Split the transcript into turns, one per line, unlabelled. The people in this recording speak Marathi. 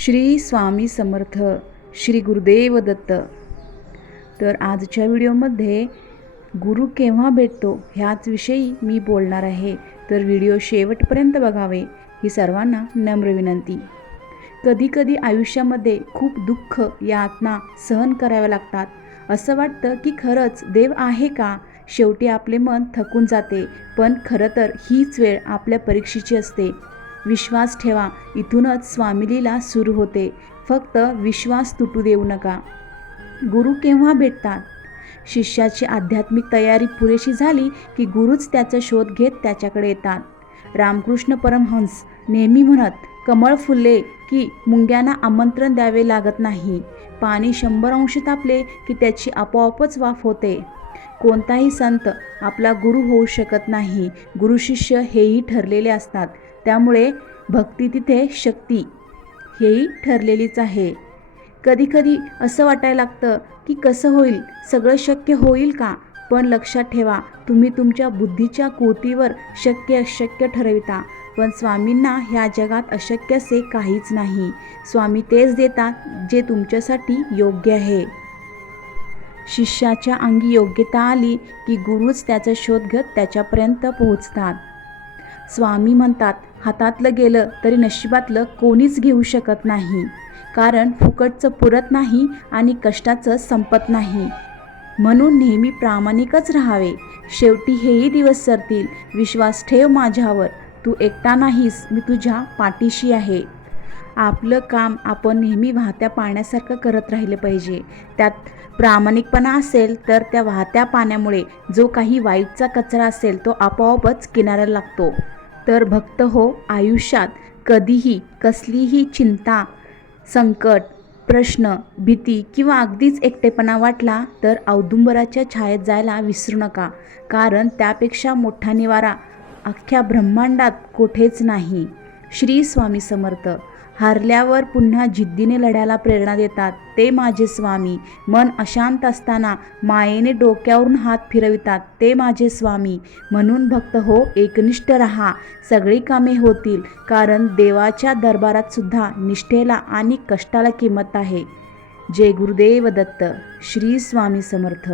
श्री स्वामी समर्थ श्री गुरुदेव दत्त. तर आजच्या व्हिडिओमध्ये गुरु केव्हा भेटतो ह्याचविषयी मी बोलणार आहे. तर व्हिडिओ शेवटपर्यंत बघावे ही सर्वांना नम्र विनंती. कधीकधी आयुष्यामध्ये खूप दुःख यातना सहन कराव्या लागतात. असं वाटतं की खरंच देव आहे का? शेवटी आपले मन थकून जाते पण खरं तर हीच वेळ आपल्या परीक्षेची असते. विश्वास ठेवा. इथूनच स्वामिलीला सुरू होते. फक्त विश्वास तुटू देऊ नका. गुरु केव्हा भेटतात? शिष्याची आध्यात्मिक तयारी पुरेशी झाली की गुरुच त्याचा शोध घेत त्याच्याकडे येतात. रामकृष्ण परमहंस नेहमी म्हणत कमळ फुलले की मुंग्यांना आमंत्रण द्यावे लागत नाही. पाणी शंभर अंश तापले की त्याची आपोआपच वाफ होते. कोणताही संत आपला गुरु होऊ शकत नाही. गुरु शिष्य हेही ठरलेले असतात. त्यामुळे भक्ती तिथे शक्ती हेही ठरलेलीच आहे. कधीकधी असं वाटायला लागतं की कसं होईल? सगळं शक्य होईल का? पण लक्षात ठेवा तुम्ही तुमच्या बुद्धीच्या कोतीवर शक्य अशक्य ठरविता. पण स्वामींना ह्या जगात अशक्य असे काहीच नाही. स्वामी तेच देतात जे तुमच्यासाठी योग्य आहे. शिष्याच्या अंगी योग्यता आली की गुरुच त्याचा शोध घेत त्याच्यापर्यंत पोहोचतात. स्वामी म्हणतात हातातलं गेलं तरी नशिबातलं कोणीच घेऊ शकत नाही. कारण फुकटचं पुरत नाही आणि कष्टाचं संपत नाही. म्हणून नेहमी प्रामाणिकच राहावे. शेवटी हेही दिवस सरतील. विश्वास ठेव माझ्यावर. तू एकटा नाहीस. मी तुझ्या पाठीशी आहे. आपलं काम आपण नेहमी वाहत्या पाण्यासारखं करत राहिले पाहिजे. त्यात प्रामाणिकपणा असेल तर त्या वाहत्या पाण्यामुळे जो काही वाईटचा कचरा असेल तो आपोआपच किनाऱ्याला लागतो. तर भक्त हो आयुष्यात कधीही कसलीही चिंता संकट प्रश्न भीती किंवा अगदीच एकटेपणा वाटला तर औदुंबराच्या छायेत जायला विसरू नका. कारण त्यापेक्षा मोठा निवारा अख्ख्या ब्रह्मांडात कुठेच नाही. श्री स्वामी समर्थ. हारल्यावर पुन्हा जिद्दीने लढ्याला प्रेरणा देतात. ते माझे स्वामी. मन अशांत असताना मायेने डोक्यावरून हात फिरवितात. ते माझे स्वामी. म्हणून भक्त हो एकनिष्ठ रहा. सगळी कामे होतील. कारण देवाच्या दरबारात सुद्धा निष्ठेला आणि कष्टाला किंमत आहे. जय गुरुदेव दत्त. श्री स्वामी समर्थ.